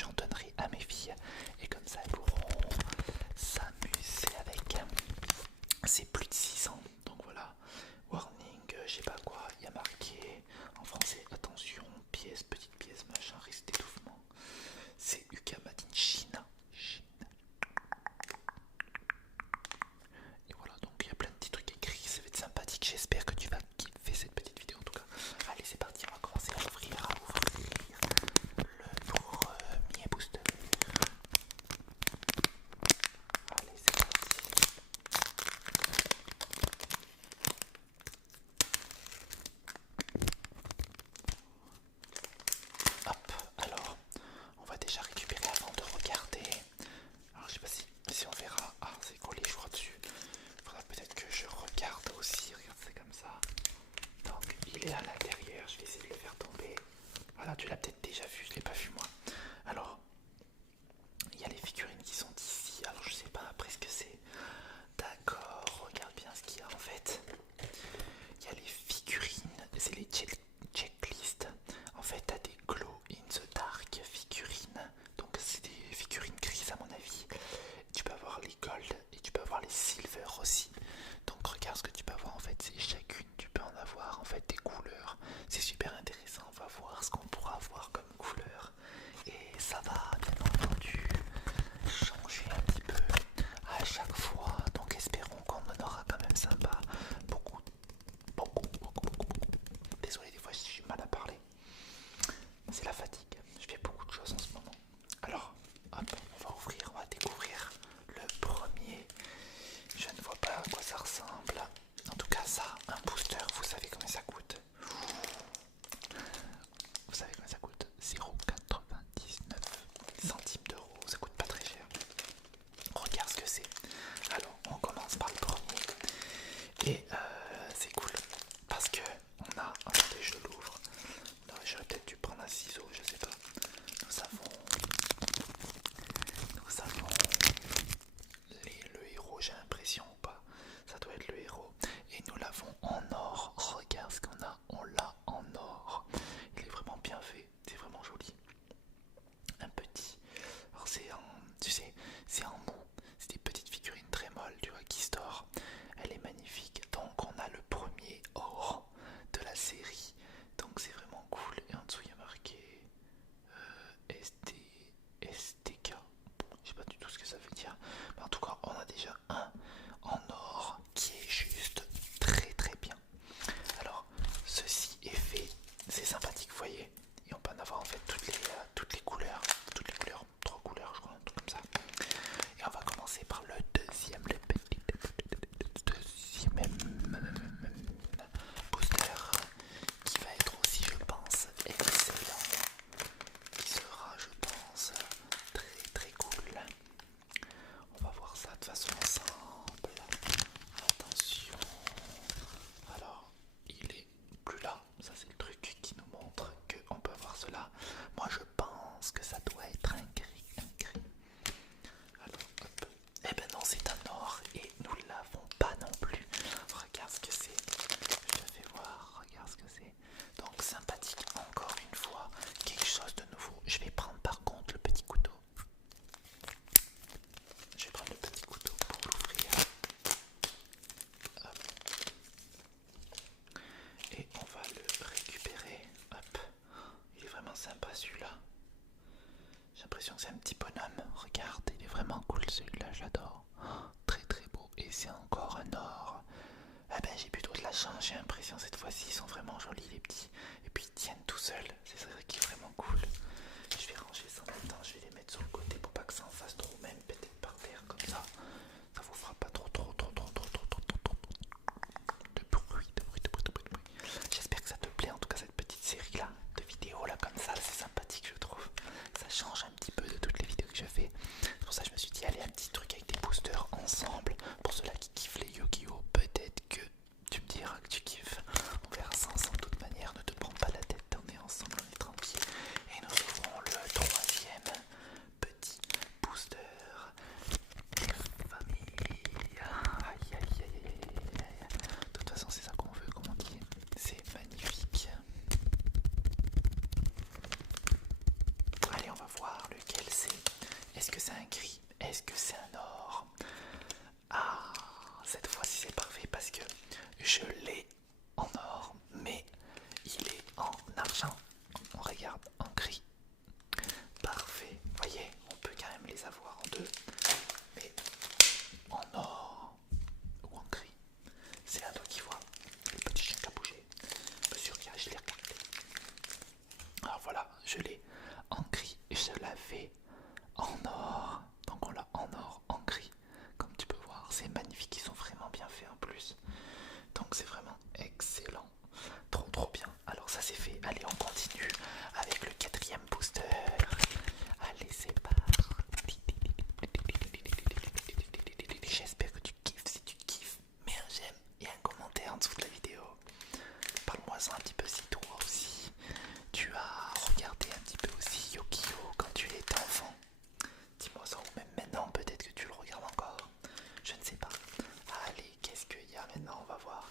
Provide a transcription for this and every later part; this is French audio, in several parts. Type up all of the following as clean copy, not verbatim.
j'en donnerai à mes filles et comme ça elles pourront s'amuser avec. C'est plus de 6 ans, donc voilà. Warning, je sais pas quoi, il y a marqué en français, attention, pièce, petite pièce, machin, risque d'étouffement. C'est Yuka Made in China. Et voilà, donc il y a plein de petits trucs écrits, ça va être sympathique, j'espère que tu vas kiffer cette petite vidéo en tout cas. Allez, c'est parti, on va commencer à ouvrir le premier booster. Allez, c'est parti. Hop, alors, on va déjà récupérer avant de regarder. Alors, je sais pas si on verra. Ah, c'est collé, je crois, dessus. Il faudra peut-être que je regarde aussi. Regarde, c'est comme ça. Donc, il est à l'intérieur. Je vais essayer de le faire tomber. Voilà, tu l'as peut-être déjà vu, je l'ai pas vu moi. Alors, il y a les figurines qui sont ici. Alors, je sais pas après ce que c'est. D'accord, regarde bien ce qu'il y a en fait. Il y a les figurines, c'est les checklists. En fait, t'as des glow in the dark figurines. Donc, c'est des figurines grises à mon avis. Tu peux avoir les gold et tu peux avoir les silver aussi. Donc, regarde ce que tu peux avoir en fait. C'est chacune, tu peux en avoir en fait des couleurs. C'est super intéressant. On va voir ce qu'on pourra avoir comme couleur. Et ça va bien entendu changer un petit peu à chaque fois. Donc, espérons qu'on en aura quand même sympa. Beaucoup. Désolé, des fois j'ai mal à parler. C'est la fatigue. Je fais beaucoup de choses en ce moment. Alors, hop, on va ouvrir, on va découvrir le premier. Je ne vois pas à quoi ça ressemble. En tout cas, ça, un booster, vous savez combien ça coûte? Vous savez combien ça coûte? 0,99 centimes d'euros. Ça coûte pas très cher. Regarde ce que c'est. Alors, on commence par le premier. Et c'est cool parce que on a, attendez, je l'ouvre. J'aurais peut-être dû prendre un ciseau, je sais pas. Nous avons le héros, j'ai l'impression ou pas. Ça doit être le héros. Et nous l'avons en or. Regarde ce qu'on a, on l'a en or. Il est vraiment bien fait, c'est vraiment joli. Un petit. Alors c'est en, tu sais, c'est en mou. C'est des petites figurines très molles, tu vois, qui store. Elle est magnifique. Donc on a le premier or de la série. Donc c'est vraiment cool. Et en dessous il y a marqué STK. Je sais pas du tout ce que ça veut dire. Mais en tout cas on a déjà un en or qui est juste très très bien. Alors ceci est fait. C'est sympathique, vous voyez. Et on peut en avoir en fait toutes les couleurs. Toutes les couleurs. 3 couleurs je crois. Un truc comme ça. Et on va commencer par le deuxième. Le deuxième booster qui va être aussi, je pense, excellent, qui sera, je pense, très très cool. On va voir ça de façon ensemble. Attention. Alors, il est plus là. Ça, c'est le truc qui nous montre qu'on peut avoir cela. Moi, je pense que ça doit être un gris. Alors, hop. Eh ben non, c'est un or et nous l'avons pas non plus. Regarde ce que c'est. Je te fais voir, regarde ce que c'est. Donc sympathique encore une fois. Quelque chose de nouveau. Je vais prendre par contre le petit couteau. Je vais prendre le petit couteau pour l'ouvrir. Hop. Et on va le récupérer. Hop. Il est vraiment sympa celui-là. J'ai l'impression que c'est un petit bonhomme. Regarde, il est vraiment cool celui-là, j'adore. Très très beau. Et c'est encore un or. Ah ben j'ai plutôt de la chance, j'ai l'impression cette fois-ci ils sont vraiment jolis les petits. Et puis ils tiennent tout seuls, c'est ça qui est vraiment cool. Je vais ranger ça en même temps, je vais les mettre sur le côté pour pas que ça en fasse trop, même peut-être par terre comme ça. Ça vous fera pas trop de bruit. J'espère que ça te plaît en tout cas cette petite série là, de vidéos là comme ça, c'est sympathique je trouve. Ça change un petit peu de toutes les vidéos que je fais. C'est pour ça que je me suis dit allez un petit truc avec des boosters ensemble. Pour ceux-là qui kiffent les Yu-Gi-Oh! Peut-être que tu me diras que tu kiffes. On verra ça ensemble de toute manière, ne te prends pas la tête, on est ensemble.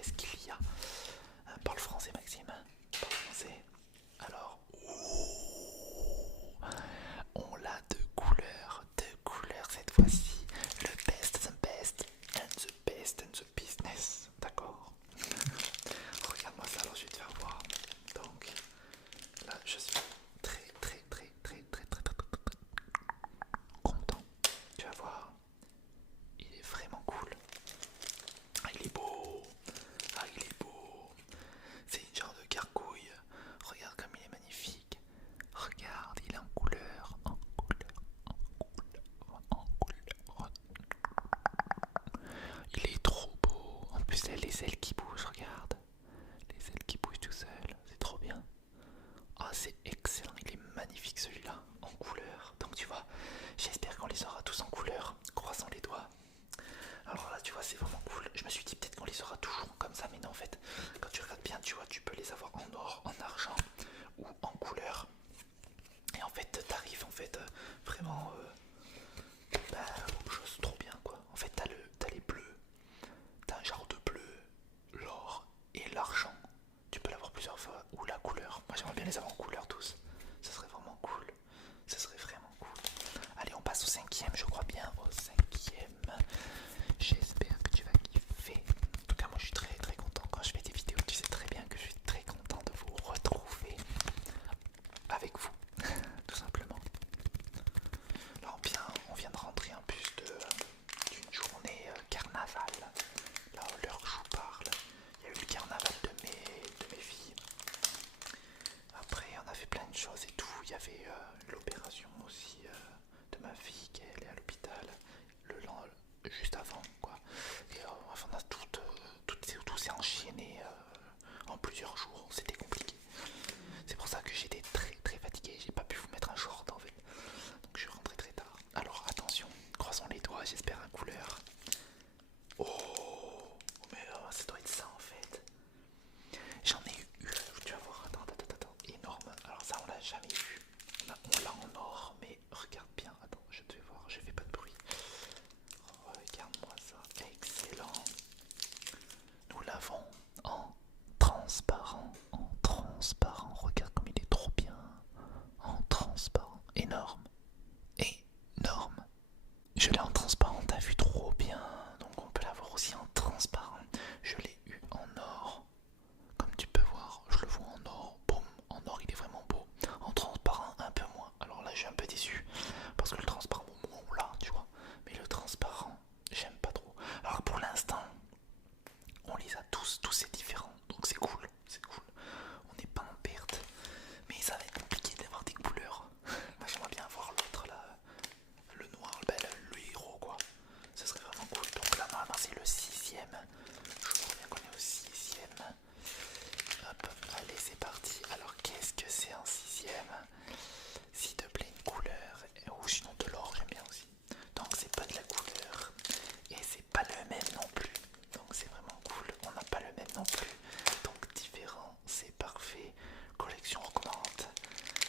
qu'est-ce qu'il y a? Parle français, Maxime. Parle français. Alors, on l'a deux couleurs cette fois-ci. Le best and the business. D'accord. Regarde-moi ça, alors je vais te faire voir. Donc, là, je suis très content. Tu vas voir, il est vraiment cool. Ah, il est beau. Ah, il est beau. C'est une genre de gargouille. Regarde comme il est magnifique. Regarde, il est en couleur, en couleur, en couleur. Il est trop beau. En plus, il y a les ailes qui bougent, regarde. Les ailes qui bougent tout seul. C'est trop bien. Ah, c'est excellent. Il est magnifique celui-là, en couleur. Donc tu vois, j'espère qu'on les aura tous en couleur. Croisons les doigts. Alors là, tu vois, c'est vraiment cool. Je me suis dit peut-être qu'on les aura toujours comme ça, mais non, en fait, quand tu regardes bien, tu vois, tu peux les avoir en or, en argent ou en couleur. Et en fait, t'arrives en fait vraiment aux choses trop bien, quoi. En fait, t'as les bleus, t'as un genre de bleu, l'or et l'argent. Tu peux l'avoir plusieurs fois, ou la couleur. Moi, j'aimerais bien les avoir en couleur tous. Ce serait vraiment cool. Ce serait vraiment cool. Allez, on passe au cinquième, je crois bien. Au cinquième. J'espère que tu vas kiffer. En tout cas, moi je suis très content quand je fais des vidéos. Tu sais très bien que je suis très content de vous retrouver avec vous, tout simplement. Là, on vient de rentrer en plus d'une journée carnaval. Là, à l'heure où je vous parle, il y a eu le carnaval de mes filles. Après, on a fait plein de choses et tout. Il y avait l'opération aussi de ma fille qui est allée à l'hôpital juste avant, quoi. Et enfin, on a tout s'est enchaîné en plusieurs jours. C'était compliqué. C'est pour ça que j'étais très fatigué. J'ai pas pu vous mettre un short en fait. Donc je suis rentré très tard. Alors attention, croisons les doigts. J'espère un couleur. Oh, mais ça doit être ça en fait. J'en ai eu, tu vas voir, attends, énorme. Alors ça on l'a jamais eu. On l'a en or, mais regarde bien. Attends, je te vais voir, je fais pas de bruit. Regarde-moi ça, excellent. Nous l'avons en transparent, regarde comme il est trop bien. En transparent, énorme, énorme. Je l'ai en transparent, t'as vu, trop bien. Donc on peut l'avoir aussi en transparent. Je l'ai eu en or. Comme tu peux voir, je le vois en or. Boum, en or il est vraiment beau. En transparent un peu moins. Alors là je suis un peu déçu. Parce que le transparent, bon, on l'a, tu vois. Mais le transparent, j'aime pas trop. Alors pour l'instant, on les a tous c'est différent. Donc c'est cool. On n'est pas en perte. Mais ça va être compliqué d'avoir des couleurs. Moi j'aimerais bien avoir l'autre là. Le noir, le héros quoi. Ça serait vraiment cool. Donc là normalement c'est le sixième. Je crois bien qu'on est au sixième. Hop, allez c'est parti. Alors qu'est-ce que c'est en sixième? S'il te plaît une couleur. Ou sinon de l'or j'aime bien aussi. Donc c'est pas de la couleur. Et c'est pas le même non plus. Donc c'est vraiment cool. On n'a pas le même non plus. Donc différent, c'est parfait. Collection recommande.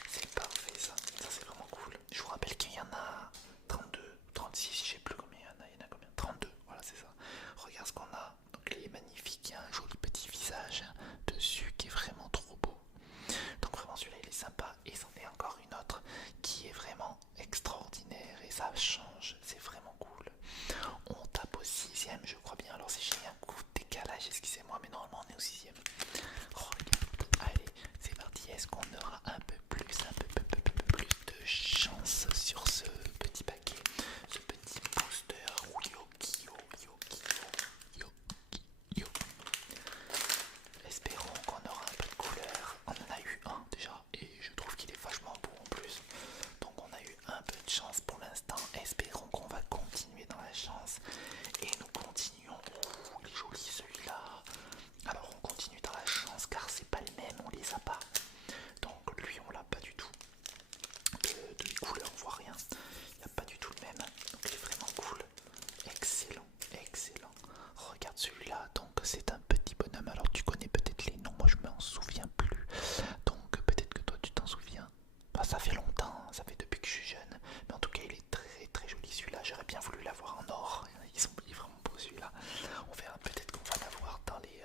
C'est parfait ça. Ça c'est vraiment cool. Je vous rappelle qu'il y en a 32, 36, je sais plus combien il y en a combien. 32, voilà c'est ça. Regarde ce qu'on a. Donc il est magnifique, il y a un joli petit visage dessus qui est vraiment trop beau. Donc vraiment celui-là il est sympa. Et c'en est encore une autre qui est vraiment extraordinaire. Et ça change, c'est vraiment cool. On tape au sixième, je crois bien. Alors si j'ai un coup de décalage, excusez-moi, mais normalement on est au sixième. Regarde, allez, c'est parti. Est-ce qu'on aura un peu plus de chance sur ce petit paquet, ce petit booster? Yo. Espérons qu'on aura un peu de couleur. On en a eu un déjà et je trouve qu'il est vachement beau en plus. Donc on a eu un peu de chance pour l'instant. Espérons qu'on va continuer dans la chance. Et nous continuons. Oh, il est joli celui-là. Alors on continue dans la chance car c'est pas le même, on les a pas. Donc lui on l'a pas du tout. De couleur on voit rien. Il n'y a pas du tout le même. Donc il est vraiment cool. Excellent. Regarde celui-là. Donc c'est un petit bonhomme. Alors tu connais peut-être les noms. Moi je m'en souviens plus. Donc peut-être que toi tu t'en souviens. Bah, ça fait longtemps. Ça fait depuis que je suis jeune. Mais en tout cas il est très joli celui-là. J'aurais bien voulu l'avoir en or. Il est vraiment beau celui-là. On verra peut-être qu'on va l'avoir dans les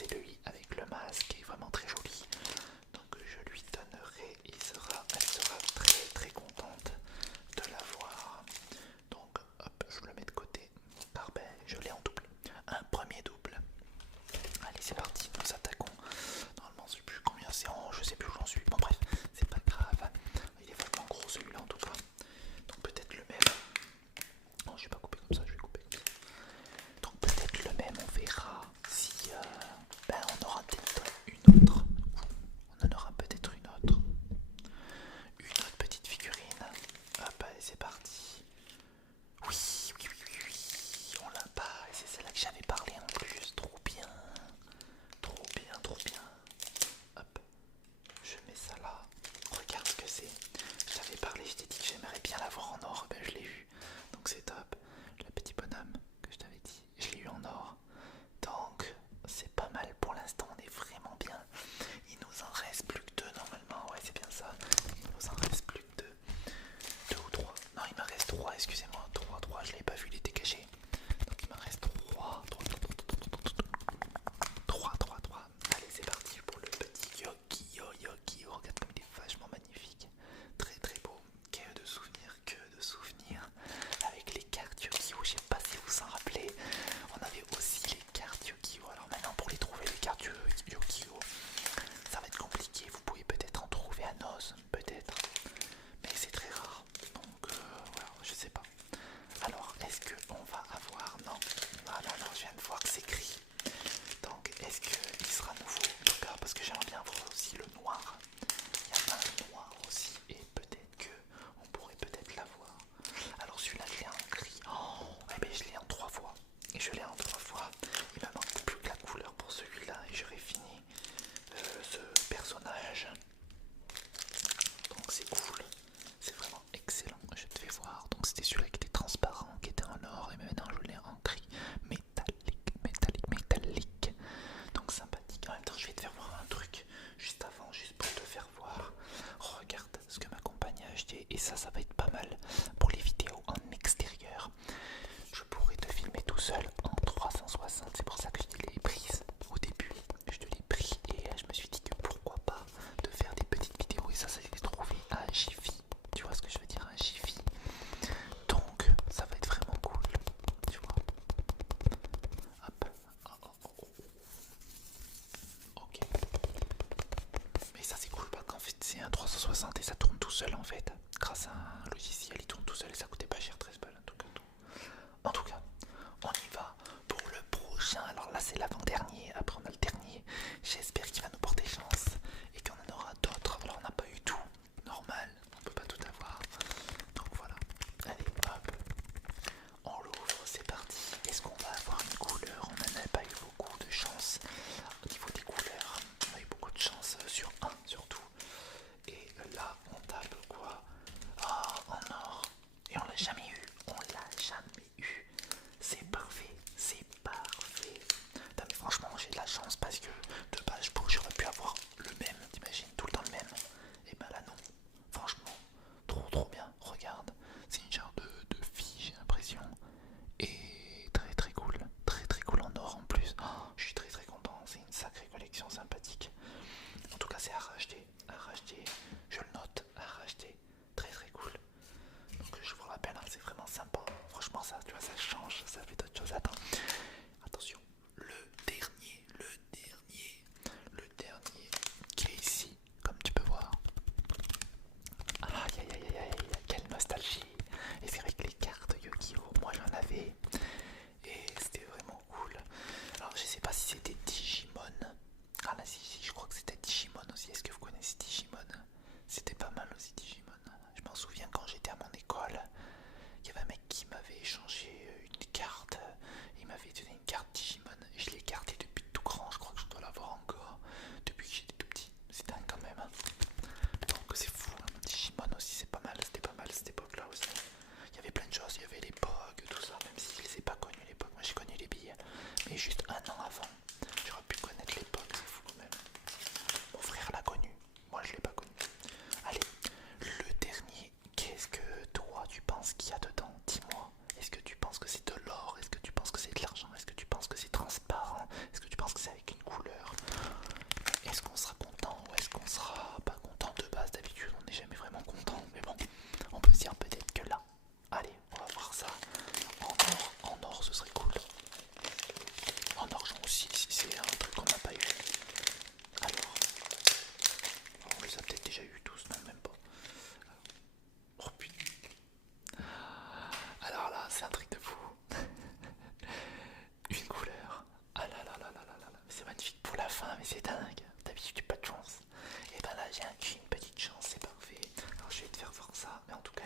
c'est lui avec le masque qui est vraiment très joli. Donc je lui donnerai, elle sera très très contente de l'avoir. Donc hop, je le mets de côté. Car ben, je l'ai en double. Un premier double. Allez, c'est parti, nous attaquons. Normalement, je sais plus combien c'est en, je sais plus où j'en suis. Bon, bref, c'est pas grave. Il est vraiment gros celui-là en tout cas. Donc, peut-être le même. Non, je vais pas couper comme ça, je vais couper comme ça. Donc, peut-être le même, on verra si ben, on aura peut-être une autre. On en aura peut-être une autre. Une autre petite figurine. Hop, allez, c'est parti. Oui, oui, oui, oui, oui. On l'a pas, et c'est celle-là que j'avais parlé en plus. Trop bien. Trop bien, trop bien. Hop, je mets ça là. Regarde ce que c'est. Je t'avais parlé, je t'ai dit que j'aimerais bien l'avoir en or. Ben, je l'ai eu. Donc c'est top. Le petit bonhomme que je t'avais dit, je l'ai eu en or. Donc c'est pas mal pour l'instant. On est vraiment bien. Il nous en reste plus que deux normalement. Ouais, c'est bien ça. Il nous en reste plus que deux. Deux ou trois. Non, il m'en reste trois. Excusez-moi. Trois. Je l'avais pas vu. Il était caché. Donc il m'en reste trois. Trois. Allez, c'est parti pour le petit Yogi. Oh, regarde comme il est vachement magnifique. Très très beau. Que de souvenirs. Avec les cartes Yu-Gi-Oh! Je sais pas si vous en rappelez. On avait aussi les cartes Yu-Gi-Oh! Alors maintenant, pour les trouver, les cartes Yu-Gi-Oh! Ça va être compliqué. Vous pouvez peut-être en trouver à Noz, peut-être. Mais c'est très rare. Donc voilà, je sais pas. Alors, est-ce qu'on va avoir... Non. Ah non, je viens de voir que c'est gris. Donc, est-ce qu'il sera nouveau? En tout cas, parce que j'aimerais bien voir aussi le noir. Il y a un noir aussi. Et peut-être que on pourrait peut-être l'avoir. Alors, celui-là, je l'ai en gris. Oh, eh ben, je l'ai en 3 fois. Et je l'ai en 3 fois. Il me manque plus que la couleur pour celui-là. Et j'aurai fini ce personnage. Donc, c'est cool. C'est vraiment excellent. Je te fais voir. Donc, c'était celui-là qui était transparent, qui était en or. Et maintenant, je l'ai en gris. Métallique. Donc sympathique. En même temps, je vais te faire voir un truc juste avant, juste pour te faire voir. Regarde ce que ma compagne a acheté. Et ça va être pas mal pour les vidéos en extérieur. Je pourrais te filmer tout seul en 360. C'est pour ça que je te l'ai prise au début. Je te l'ai pris et je me suis dit que pourquoi pas de faire des petites vidéos. Et ça s'est trouvé à Jiffy. Tu vois ce que je veux dire, un Jiffy. Donc ça va être vraiment cool. Tu vois. Hop. Ok. Mais ça c'est cool parce qu'en fait c'est un 360 et ça tourne tout seul en fait. Grâce à un logiciel il tourne tout seul et ça coûtait pas cher, 13 balles en tout cas. En tout cas, on y va pour le prochain. Alors là c'est l'avant-dernier, après on a le dernier. J'espère qu'il va nous porter chance et qu'on en aura d'autres. Alors on n'a pas eu tout, normal, on peut pas tout avoir. Donc voilà, allez hop, on l'ouvre, c'est parti. Est-ce qu'on va avoir une couleur? On n'en a pas eu beaucoup de chance au niveau des couleurs. On a eu beaucoup de chance sur un surtout. Et là on tape quoi? Ah, en or. Et on l'a jamais eu. C'est parfait, c'est parfait. Non, mais franchement j'ai de la chance parce que de base j'aurais pu avoir le même, t'imagines, tout le temps le même. Et ben là non. Franchement, trop bien. Regarde, c'est une genre de fille, j'ai l'impression. Et très très cool. Très cool en or en plus. Oh, je suis très content. C'est une sacrée collection sympathique. En tout cas c'est à racheter. Je le note, à racheter. Très cool. Donc je vous rappelle, hein, c'est vraiment sympa. Franchement ça, tu vois, ça change, ça fait d'autres choses. Attends. Attention. Le dernier qui est ici, comme tu peux voir. Aïe, quelle nostalgie. Et c'est vrai que les cartes Yu-Gi-Oh, moi j'en avais. Et c'était vraiment cool. Alors je sais pas si c'était Digimon. Ah là si, je crois que c'était Digimon aussi. Est-ce que vous connaissez Digimon? C'était pas mal aussi Digimon. Je m'en souviens quand j'étais à mon école. Il y avait un mec qui m'avait échangé une carte. Il m'avait c'est magnifique pour la fin, mais c'est dingue. D'habitude, j'ai pas de chance. Et ben là, j'ai une petite chance, c'est parfait. Alors, je vais te faire voir ça, mais en tout cas,